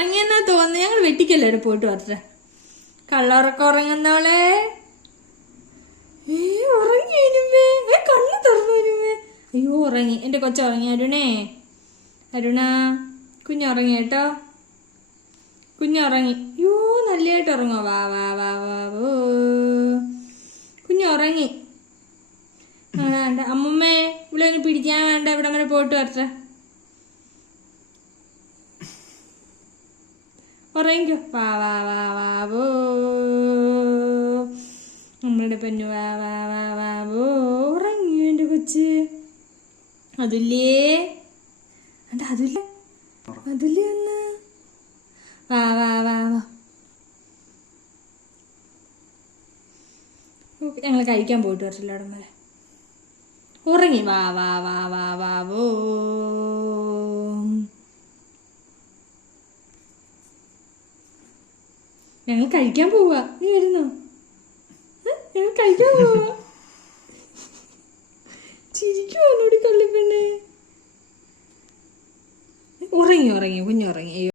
ഉറങ്ങിയെന്നാ തോന്നുന്നു. ഞങ്ങൾ വെട്ടിക്കല്ലേ പോയിട്ട് വരട്ടെ. കള്ളുറക്കം ഉറങ്ങുന്നോളെ. ഉറങ്ങി വരുമ്പേ, കണ്ണു തുറന്നു വരുമ്പേ. അയ്യോ ഉറങ്ങി, എന്റെ കൊച്ചുറങ്ങി. അരുണേ, അരുണ കുഞ്ഞുറങ്ങി കേട്ടോ, കുഞ്ഞുറങ്ങി. അയ്യോ നല്ലതായിട്ട് ഉറങ്ങോ. വാ വാ വാ വാ വോ, കുഞ്ഞുറങ്ങി. വേണ്ട അമ്മമ്മേ, ഇവിടെ ഒന്ന് പിടിക്കാൻ വേണ്ട, ഇവിടെ അങ്ങനെ പോയിട്ട് വരട്ടെ. ഉറങ്ങിക്കോ. വാ വാ വാ വാ വോ, നമ്മളുടെ പെണ്ണു. വാ വാ വാ വാ വോ. ഉറങ്ങിയോ എന്റെ കൊച്ച്? അതില്ലേ അതില്ലേ അതില്ലേ ഒന്ന്. വാ വാ വാ വാ. ഞങ്ങൾ കഴിക്കാൻ പോയിട്ട് വരട്ടില്ല അവിടെ മേലെ. ഉറങ്ങി. വാ വാ വാ വാ വാ വോ. ഞങ്ങൾ കഴിക്കാൻ പോവാ, നീ വരുന്നോ? ഞങ്ങൾ കഴിക്കാൻ പോവാ. ചിരിക്കുവാനോടി കള്ളിപ്പെണ്ണെ. ഉറങ്ങി കുഞ്ഞുറങ്ങി.